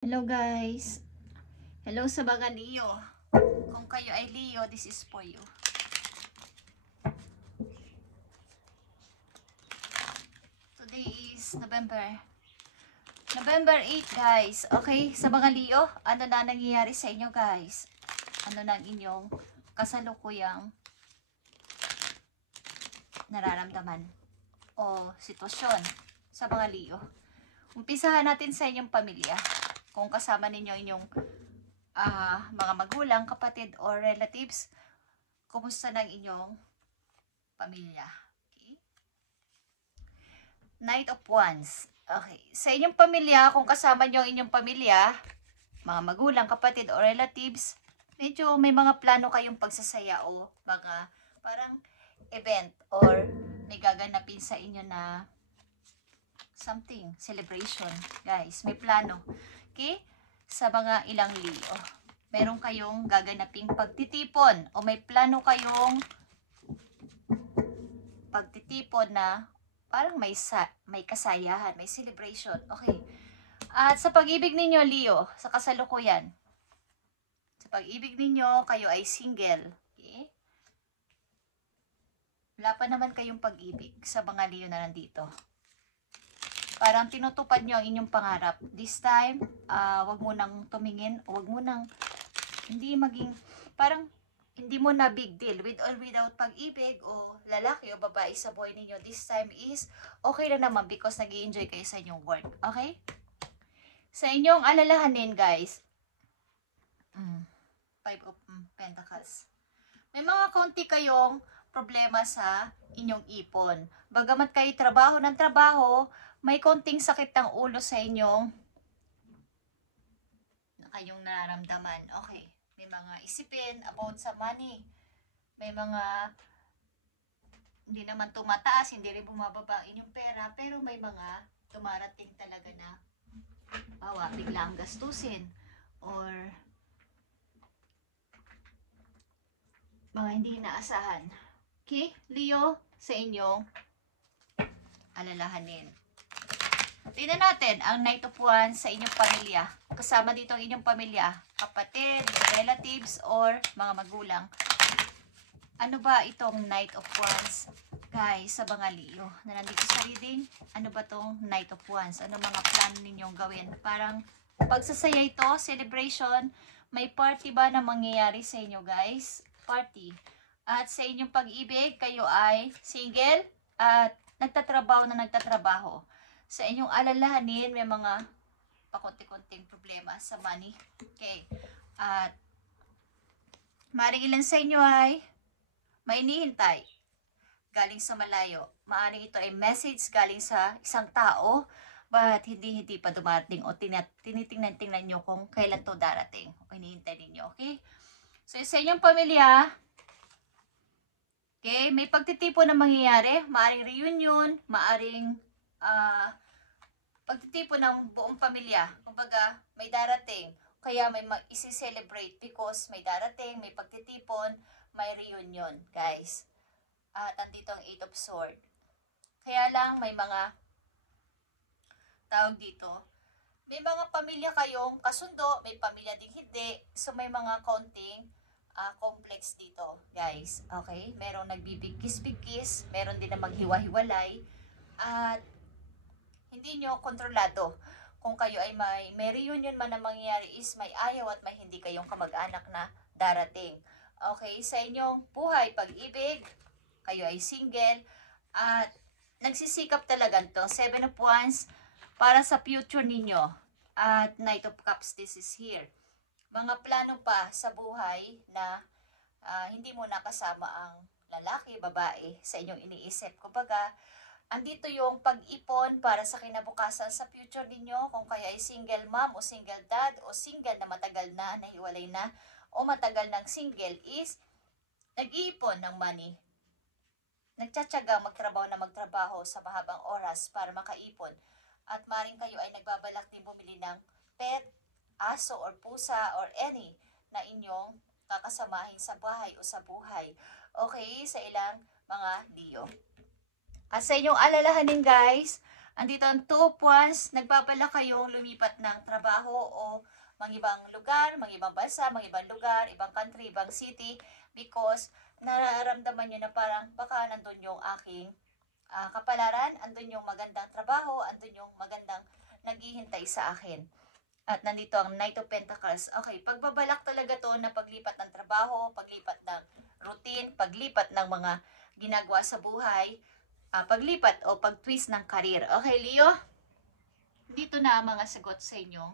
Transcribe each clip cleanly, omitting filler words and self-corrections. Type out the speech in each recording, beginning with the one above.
Hello guys. Hello sa mga Leo. Kung kayo ay Leo, this is for you. Today is November 8 guys. Okay, sa mga Leo, ano na nangyayari sa inyo guys? Ano na ang inyong kasalukuyang nararamdaman o sitwasyon sa mga Leo? Umpisahan natin sa inyong pamilya. Kung kasama ninyo inyong mga magulang, kapatid, or relatives, kumusta ng inyong pamilya? Okay? Knight of Wands. Okay. Sa inyong pamilya, kung kasama nyo ang inyong pamilya, mga magulang, kapatid, or relatives, medyo may mga plano kayong pagsasaya o mga parang event or may gaganapin sa inyo na something, celebration. Guys, may plano. Okay? Sa mga ilang Leo, meron kayong gaganaping pagtitipon o may plano kayong pagtitipon na parang may kasayahan, may celebration. Okay. At sa pag-ibig ninyo, Leo, sa kasalukuyan, sa pag-ibig ninyo, kayo ay single. Okay? Wala pa naman kayong pag-ibig sa mga Leo na nandito. Parang tinutupad nyo ang inyong pangarap. This time, wag mo nang tumingin, wag mo nang, hindi maging, parang, hindi mo na big deal. With or without pag-ibig, o lalaki o babae sa buhay ninyo, this time is, okay na naman because nag-i-enjoy kayo sa inyong work. Okay? Sa inyong alalahanin, guys, 5 of Pentacles. May mga kaunti kayong problema sa inyong ipon. Bagamat kayo trabaho ng trabaho, may konting sakit ng ulo sa inyong kayong nararamdaman. Okay. May mga isipin about sa money. May mga hindi naman tumataas, hindi rin bumababa inyong pera, pero may mga dumarating talaga na bigla ang gastusin or mga hindi inaasahan. Okay, Leo, sa inyong alalahanin. Tingnan natin ang Knight of Wands sa inyong pamilya. Kasama dito ang inyong pamilya, kapatid, relatives, or mga magulang. Ano ba itong Knight of Wands? Guys, sa mga Leo na nandito sa reading, ano ba itong Knight of Wands? Ano mga plan ninyong gawin? Parang pagsasaya ito, celebration, may party ba na mangyayari sa inyo guys? Party. At sa inyong pag-ibig, kayo ay single at nagtatrabaho. Sa inyong alalahanin, may mga pakunti-kunting problema sa money. Okay. At maaaring ilan sa inyo ay may inihintay galing sa malayo. Maaaring ito ay message galing sa isang tao, but hindi pa dumating o tinitingnan nyo kung kailan to darating o hinihintay ninyo. Okay? So, sa inyong pamilya, okay, may pagtitipon na mangyayari. Maaaring reunion, maaaring pagtitipon ng buong pamilya. Kumbaga, may darating. Kaya may isi-celebrate because may darating, may pagtitipon, may reunion, guys. At andito ang 8 of Swords. Kaya lang, may mga tawag dito. May mga pamilya kayong kasundo, may pamilya ding hindi. So, may mga konting complex dito, guys. Okay? Merong nagbibigkis-bigkis, meron din na maghiwa-hiwalay. At hindi nyo kontrolado. Kung kayo ay may reunion man na mangyayari is may ayaw at may hindi kayong kamag-anak na darating. Okay? Sa inyong buhay, pag-ibig, kayo ay single, at nagsisikap talaga itong 7 of Wands para sa future ninyo. At Knight of Cups, this is here. Mga plano pa sa buhay na hindi mo nakasama ang lalaki, babae sa inyong iniisip. Kumbaga, andito yung pag-ipon para sa kinabukasan sa future ninyo. Kung kayo ay single mom o single dad o single na matagal na, nahiwalay na, o matagal ng single is nag-iipon ng money. Nagtsatsaga magtrabaho sa mahabang oras para makaipon. At maring kayo ay nagbabalak din bumili ng pet, aso or pusa or any na inyong kakasamahin sa bahay o sa buhay. Okay, sa ilang mga Leo. At sa inyong alalahanin guys, Andito ang 2 of Wands, nagbabala kayong lumipat ng trabaho o mga ibang lugar, mga ibang bansa, mga ibang lugar, ibang country, ibang city, because nararamdaman nyo na parang baka nandun yung aking kapalaran, andun yung magandang trabaho, andun yung magandang naghihintay sa akin. At nandito ang Knight of Pentacles. Okay, pagbabalak talaga to na paglipat ng trabaho, paglipat ng routine, paglipat ng mga ginagawa sa buhay, paglipat o pag-twist ng career. Okay, Leo? Dito na ang mga sagot sa inyo.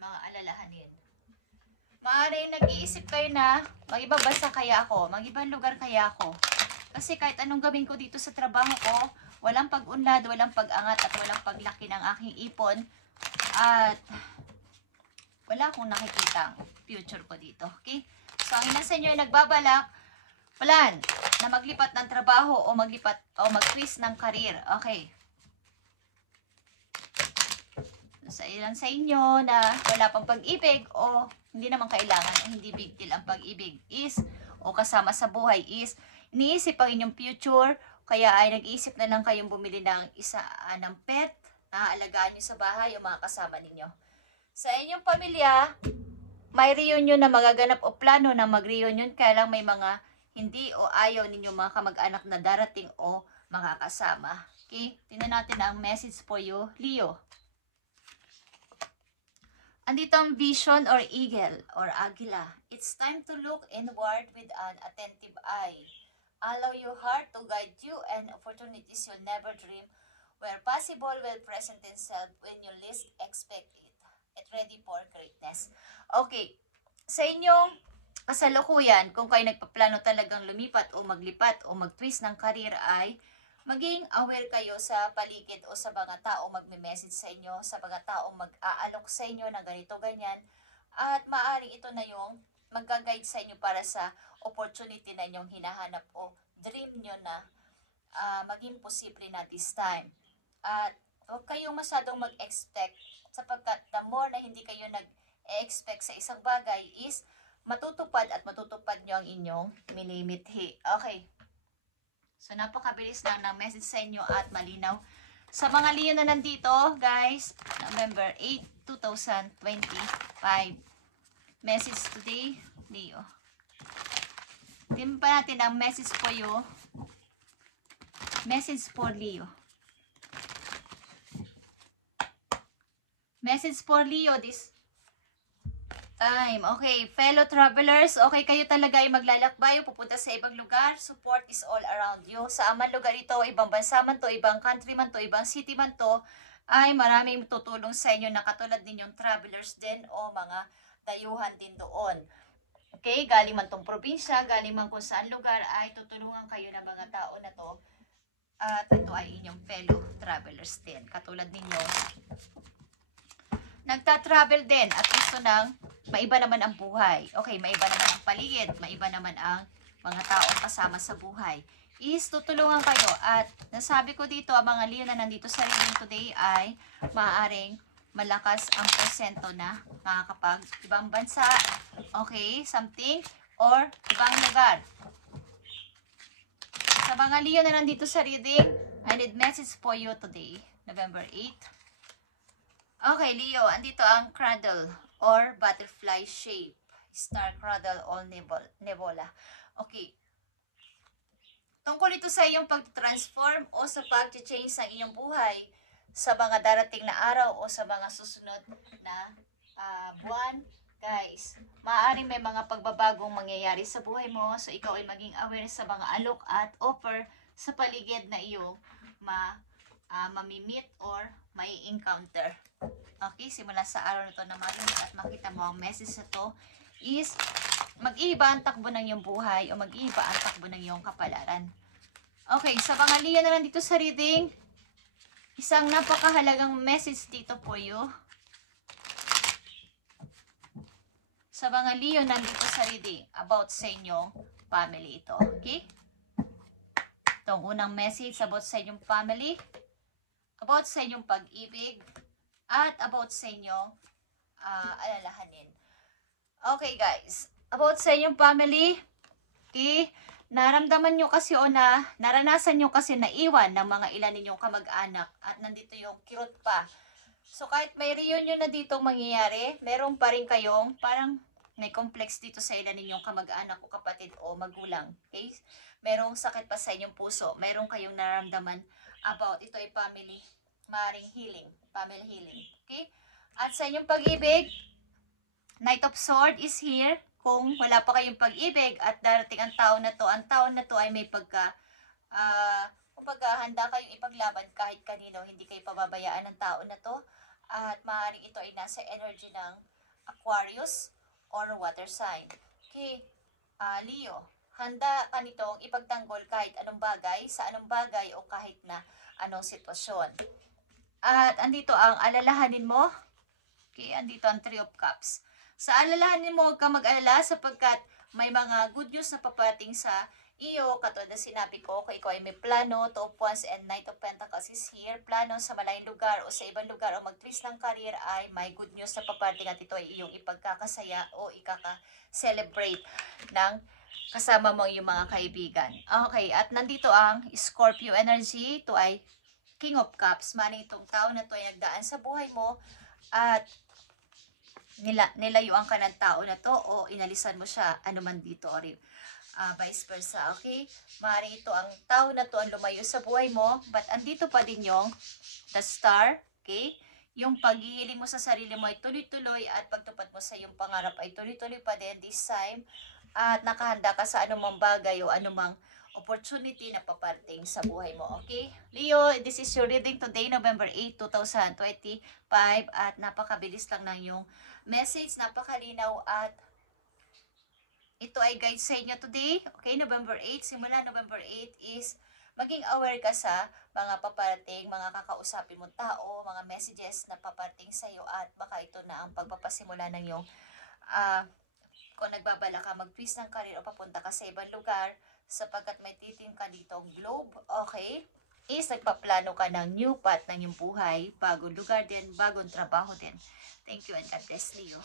Mga alalahanin. Maaaring nag-iisip kayo na mag-ibang bansa kaya ako, mag-ibang lugar kaya ako. Kasi kahit anong gawin ko dito sa trabaho ko, walang pag-unlad, walang pag-angat at walang paglaki ng aking ipon. At wala akong nakikita future ko dito. Okay? So, ang ilan sa inyo ay nagbabalak, plan na maglipat ng trabaho o maglipat o mag-twist ng career. Okay. Sa ilan sa inyo na wala pang pag-ibig o hindi naman kailangan, hindi big deal ang pag-ibig is o kasama sa buhay is iniisip ang inyong future, kaya ay nag-iisip na lang kayong bumili ng isa ng pet na aalagaan nyo sa bahay o mga kasama ninyo. Sa inyong pamilya, may reunion na magaganap o plano na mag-reunion, kaya lang may mga hindi o ayaw ninyo mga kamag-anak na darating o mga kasama. Okay? Tingnan natin ang message for you, Leo. Andito ang vision or eagle or agila. It's time to look inward with an attentive eye. Allow your heart to guide you and opportunities you'll never dream where possible will present itself when you least expect it. Get ready for greatness. Okay. Sa inyong kasalukuyan, kung kayo nagpaplano talagang lumipat o maglipat o mag-twist ng career ay maging aware kayo sa paligid o sa mga taong magme-message sa inyo, sa mga taong mag-aalok sa inyo ng ganito, ganyan. At maaaring ito na yung mag-guide sa inyo para sa opportunity na inyong hinahanap o dream nyo na maging posible na this time. At huwag kayong masyadong mag-expect sapagkat the more na hindi kayo nag-expect sa isang bagay is matutupad at matutupad nyo ang inyong minimithi. Okay. So, napakabilis lang ng message sa inyo at malinaw. Sa mga Leo na nandito, guys, November 8, 2025. Message today, Leo. Tingnan pa natin ang message for you. Message for Leo. Message for Leo this time. Okay, fellow travelers, okay, kayo talaga ay maglalakbay o pupunta sa ibang lugar. Support is all around you. Sa amang lugar ito, ibang bansa man to, ibang country man to, ibang city man to, ay maraming tutulong sa inyo na katulad ninyong travelers din o mga dayuhan din doon. Okay, galing man tong probinsya, galing man kung saan lugar, ay tutulungan kayo ng mga tao na to. At ito ay inyong fellow travelers din. Katulad ninyo, nagta-travel din at gusto ng maiba naman ang buhay. Okay, maiba naman ang paligid, maiba naman ang mga taong kasama sa buhay. Is tutulungan kayo at nasabi ko dito, ang mga Leo na nandito sa reading today ay maaaring malakas ang presento na makakapag ibang bansa, okay, something, or ibang lugar. Sa mga Leo na nandito sa reading, I need message for you today, November 8. Okay, Leo, andito ang cradle or butterfly shape. Star cradle or nebula. Okay. Tungkol ito sa iyong pag-transform o sa pag-change ng iyong buhay sa mga darating na araw o sa mga susunod na buwan. Guys, maaaring may mga pagbabagong mangyayari sa buhay mo, so ikaw ay maging aware sa mga alok at offer sa paligid na iyong mamimit or may encounter. Okay, simula sa araw na ito na marinig at makita mo ang message na to is mag-iiba ang takbo ng iyong buhay o mag-iiba ang takbo ng iyong kapalaran. Okay, sa mga Leo na nandito sa reading, isang napakahalagang message dito for you. Sa mga Leo nandito sa reading about sa inyong family ito. Okay? Itong unang message about sa inyong family, about sa inyong pag-ibig, at about sa inyong alalahanin. Okay guys, about sa inyong family, okay, naramdaman nyo kasi o naranasan nyo kasi na iwan ng mga ilan ninyong kamag-anak at nandito yung kirot pa. So kahit may reunion na dito mangyayari, meron pa rin kayong parang may complex dito sa ilan ninyong kamag-anak o kapatid o magulang. Okay? Merong sakit pa sa inyong puso. Meron kayong nararamdaman about ito ay family, maring healing, family healing. Okay? At sa inyong pag-ibig, Knight of Swords is here. Kung wala pa kayong pag-ibig at darating ang taon na to ay may kumbaga, handa kayong ipaglaban kahit kanino, hindi kayo pababayaan ng tao na to. At maaaring ito ay nasa energy ng Aquarius or water sign. Okay, Leo, handa ka nitong ipagtanggol kahit anong bagay, sa anong bagay o kahit na anong sitwasyon. At andito ang alalahanin mo. Okay, andito ang Three of Cups. Sa alalahanin mo, huwag kang mag-alala sapagkat may mga good news na paparating sa iyo. Katulad na sinabi ko, kung ikaw ay may plano, Two of Wands and Knight of Pentacles is here. Plano sa malayong lugar o sa ibang lugar o mag-twist ng career ay may good news na paparating at ito ay iyong ipagkakasaya o ikaka-celebrate ng kasama mo yung mga kaibigan. Okay, at nandito ang Scorpio energy. Ito ay King of Cups. Maning itong tao na ito ay nagdaan sa buhay mo at nilayuan ka ng tao na to o inalisan mo siya anuman dito or vice versa, okay? Maaaring ito ang tao na to ang lumayo sa buhay mo, but andito pa din yung the star, okay? Yung paghihiling mo sa sarili mo ay tuloy-tuloy at pagtupad mo sa iyong pangarap ay tuloy-tuloy pa din this time at nakahanda ka sa anumang bagay o anumang opportunity na paparating sa buhay mo, okay? Leo, this is your reading today, November 8, 2025 at napakabilis lang ng yung message, napakalinaw at ito ay guide sa inyo today. Okay, November 8, simula November 8 is maging aware ka sa mga paparating, mga kakausapin mong tao, mga messages na paparating sa iyo at baka ito na ang pagpapasimula ng iyong kung nagbabala ka mag-twist ng career o papunta ka sa ibang lugar sapagkat may titim ka dito globe, okay? Is nagpaplano ka ng new path ng iyong buhay, bagong lugar din, bagong trabaho din. Thank you and God bless you.